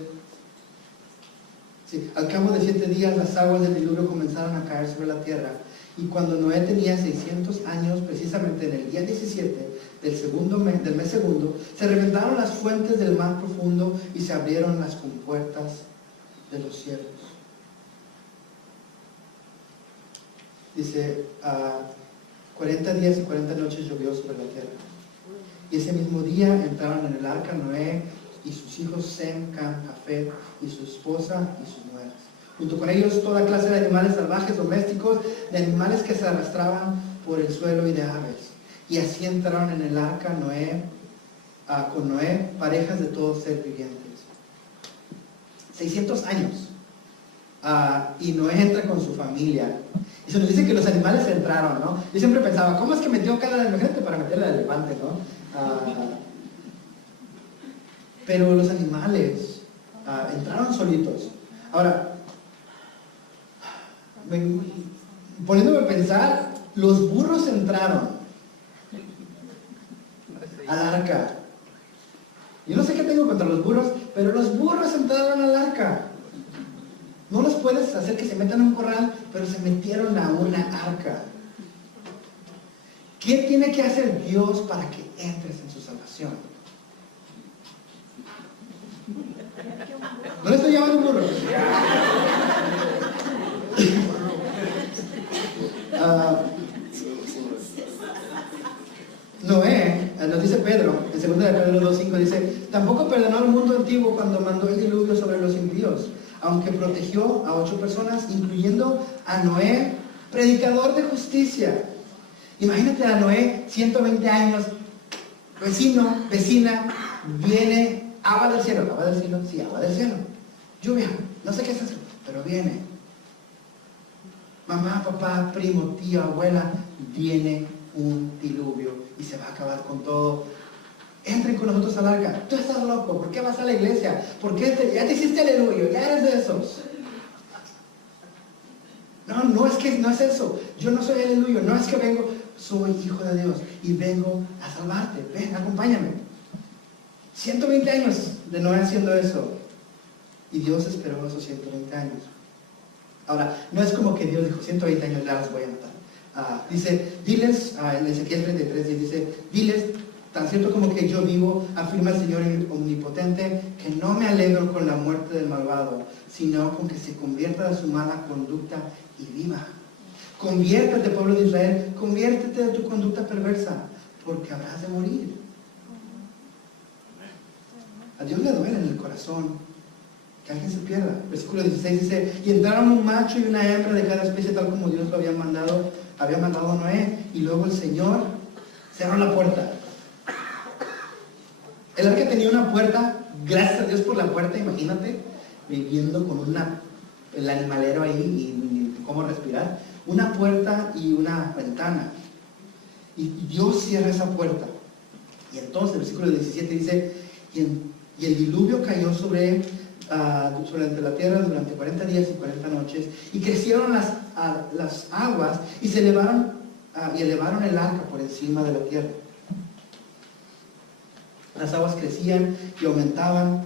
sí, al cabo de 7 días las aguas del diluvio comenzaron a caer sobre la tierra. Y cuando Noé tenía 600 años, precisamente en el día 17 del mes segundo, se reventaron las fuentes del mar profundo y se abrieron las compuertas de los cielos. Dice, 40 días y 40 noches llovió sobre la tierra. Y ese mismo día entraron en el arca Noé, y sus hijos Sem, Cam, Jafet, y su esposa y sus nueras. Junto con ellos toda clase de animales salvajes, domésticos, de animales que se arrastraban por el suelo y de aves. Y así entraron en el arca con Noé, parejas de todos ser vivientes. 600 años. Y Noé entra con su familia. Y se nos dice que los animales entraron, ¿no? Yo siempre pensaba, ¿cómo es que metió cada gente para meterle al elefante, ¿no? Pero los animales entraron solitos. Ahora, poniéndome a pensar, los burros entraron al arca. Yo no sé qué tengo contra los burros, pero los burros entraron al arca. No los puedes hacer que se metan en un corral, pero se metieron a una arca. ¿Qué tiene que hacer Dios para que entres en su salvación? No le estoy llamando burro. Noé, nos dice Pedro, en 2 de Pedro 2:5, dice, tampoco perdonó al mundo antiguo cuando mandó el diluvio sobre los impíos, aunque protegió a 8 personas, incluyendo a Noé, predicador de justicia. Imagínate a Noé, 120 años, vecina, viene agua del cielo, sí, agua del cielo, lluvia, no sé qué es eso, pero viene. Mamá, papá, primo, tío, abuela, viene un diluvio y se va a acabar con todo. Entren con nosotros al arca. Tú estás loco, ¿por qué vas a la iglesia? ¿Por qué ya te hiciste aleluya? Ya eres de esos. No es eso. Yo no soy aleluya, no es que vengo, soy hijo de Dios y vengo a salvarte. Ven, acompáñame. 120 años de no haciendo eso. Y Dios esperó esos 120 años. Ahora, no es como que Dios dijo, 120 años ya los voy a matar. Dice, diles, en Ezequiel 33, dice, diles, tan cierto como que yo vivo, afirma el Señor omnipotente, que no me alegro con la muerte del malvado, sino con que se convierta de su mala conducta y viva. Conviértete, pueblo de Israel, conviértete de tu conducta perversa, porque habrás de morir. A Dios le duele en el corazón que alguien se pierda. Versículo 16 dice, y entraron un macho y una hembra de cada especie, tal como Dios lo había mandado a Noé, y luego el Señor cerró la puerta. El arca tenía una puerta, gracias a Dios por la puerta, imagínate, viviendo con el animalero ahí y cómo respirar, una puerta y una ventana. Y Dios cierra esa puerta. Y entonces, el versículo 17 dice, y el diluvio cayó sobre la tierra durante 40 días y 40 noches, y crecieron las aguas y se elevaron el arca por encima de la tierra. Las aguas crecían y aumentaban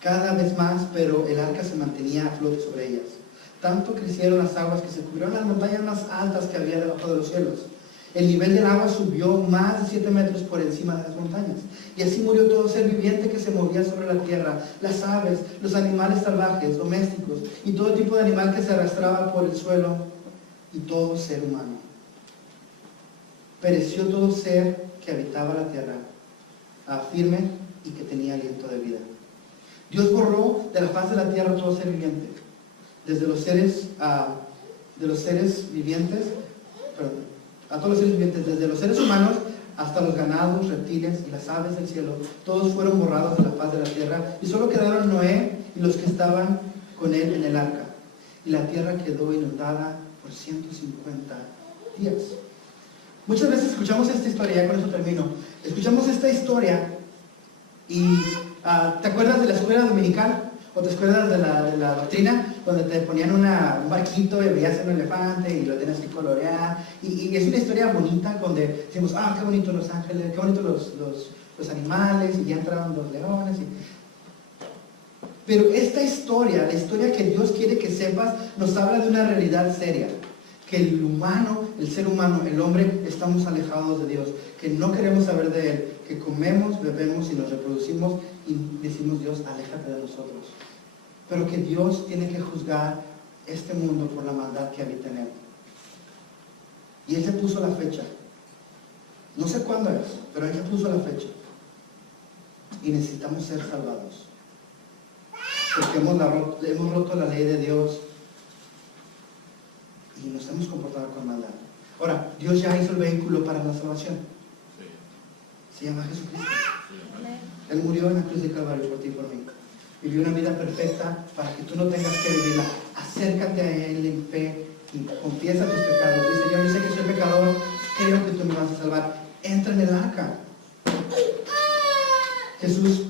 cada vez más, pero el arca se mantenía a flote sobre ellas. Tanto crecieron las aguas que se cubrieron las montañas más altas que había debajo de los cielos. El nivel del agua subió más de 7 metros por encima de las montañas. Y así murió todo ser viviente que se movía sobre la tierra, las aves, los animales salvajes, domésticos, y todo tipo de animal que se arrastraba por el suelo, y todo ser humano. Pereció todo ser que habitaba la tierra, firme y que tenía aliento de vida. Dios borró de la faz de la tierra todo ser viviente, desde los seres vivientes, a todos los seres vivientes, desde los seres humanos hasta los ganados, reptiles y las aves del cielo. Todos fueron borrados de la faz de la tierra, y solo quedaron Noé y los que estaban con él en el arca. Y la tierra quedó inundada por 150 días. Muchas veces escuchamos esta historia, ya con eso termino. Escuchamos esta historia y ¿te acuerdas de la escuela dominical? ¿O te acuerdas de la doctrina? Donde te ponían un barquito y veías un elefante y lo tenías que colorear. Y es una historia bonita donde decimos, qué bonito los ángeles, qué bonito los animales, y ya entraron los leones. Pero esta historia, la historia que Dios quiere que sepas, nos habla de una realidad seria. Que el humano, el ser humano, el hombre, estamos alejados de Dios. Que no queremos saber de Él. Que comemos, bebemos y nos reproducimos y decimos, Dios, aléjate de nosotros. Pero que Dios tiene que juzgar este mundo por la maldad que habita en él. Y Él se puso la fecha. No sé cuándo es, pero Él se puso la fecha. y necesitamos ser salvados. Porque hemos roto la ley de Dios y nos hemos comportado con maldad. Ahora, Dios ya hizo el vehículo para la salvación. Se llama Jesucristo. Él murió en la cruz de Calvario por ti y por mí. Vivió una vida perfecta para que tú no tengas que vivirla. Acércate a Él en fe y confiesa tus pecados. Dice, Señor, yo sé que soy pecador, creo que tú me vas a salvar. Entra en el arca. Jesús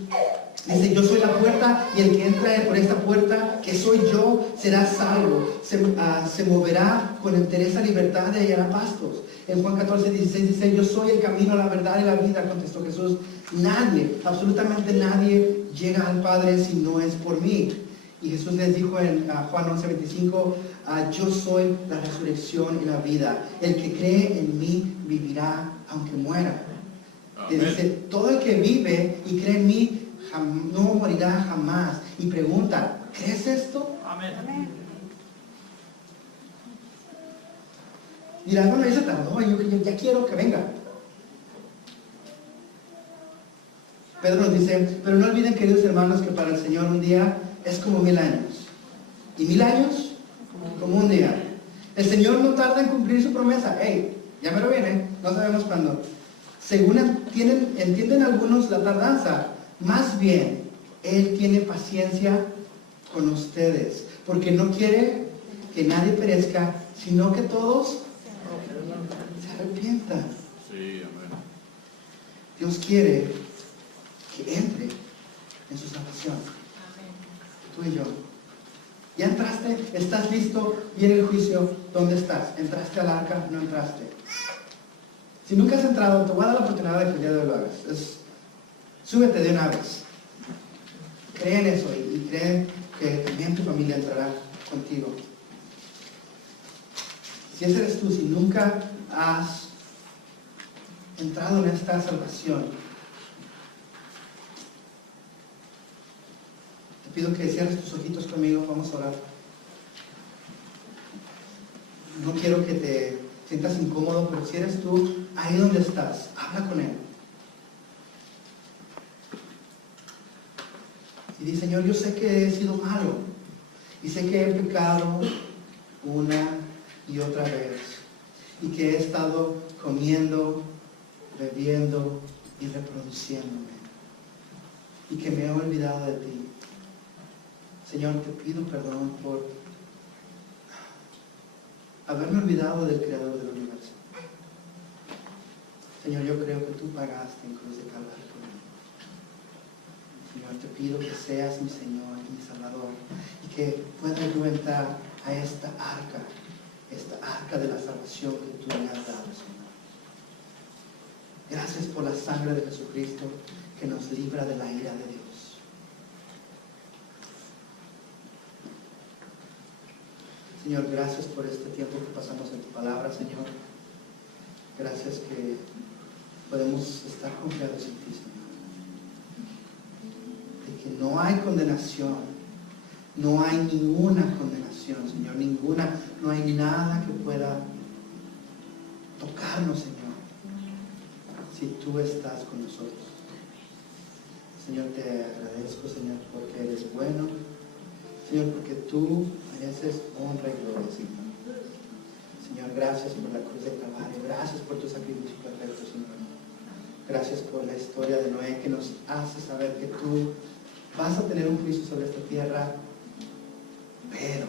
dice, yo soy la puerta y el que entra por esta puerta, que soy yo, será salvo. Se moverá con entereza libertad y hallará pastos. En Juan 14, 16 dice, yo soy el camino, la verdad y la vida, contestó Jesús. Nadie, absolutamente nadie llega al Padre si no es por mí. Y Jesús les dijo en Juan 11, 25, yo soy la resurrección y la vida. El que cree en mí vivirá aunque muera. Y dice, todo el que vive y cree en mí no morirá jamás. Y pregunta, ¿crees esto? Amén. Dirás, bueno, ya se tardó, yo ya quiero que venga. Pedro nos dice, pero no olviden, queridos hermanos, que para el Señor un día es como 1000 años. Y 1000 años, como un día. El Señor no tarda en cumplir su promesa. Hey, ya me lo viene, no sabemos cuándo. Según entienden algunos la tardanza, más bien, Él tiene paciencia con ustedes, porque no quiere que nadie perezca, sino que todos se arrepientan. Sí, amén. Dios quiere que entre en su salvación. Tú y yo. ¿Ya entraste? ¿Estás listo? Viene el juicio. ¿Dónde estás? ¿Entraste al arca? ¿No entraste? Si nunca has entrado, te voy a dar la oportunidad de que el día de hoy lo hagas. Súbete de una vez. Cree en eso y cree que también tu familia entrará contigo. Si ese eres tú, si nunca has entrado en esta salvación, te pido que cierres tus ojitos conmigo, vamos a orar. No quiero que te sientas incómodo, pero si eres tú, ahí donde estás, habla con Él. Y di, Señor, yo sé que he sido malo y sé que he pecado una y otra vez y que he estado comiendo, bebiendo y reproduciéndome y que me he olvidado de ti. Señor, te pido perdón por haberme olvidado del Creador del universo. Señor, yo creo que tú pagaste en cruz de Calvario por mí. Señor, te pido que seas mi Señor y mi Salvador y que pueda yo entrar a esta arca de la salvación que tú me has dado, Señor. Gracias por la sangre de Jesucristo que nos libra de la ira de Dios. Señor, gracias por este tiempo que pasamos en tu palabra, Señor. Gracias que podemos estar confiados en ti, Señor. De que no hay condenación, no hay ninguna condenación, Señor, ninguna, no hay nada que pueda tocarnos, Señor, si tú estás con nosotros. Señor, te agradezco, Señor, porque eres bueno, Señor, porque tú mereces honra y gloria, Señor. Señor, gracias por la cruz de Calvario, gracias por tu sacrificio perfecto, Señor. Gracias por la historia de Noé que nos hace saber que tú vas a tener un juicio sobre esta tierra, pero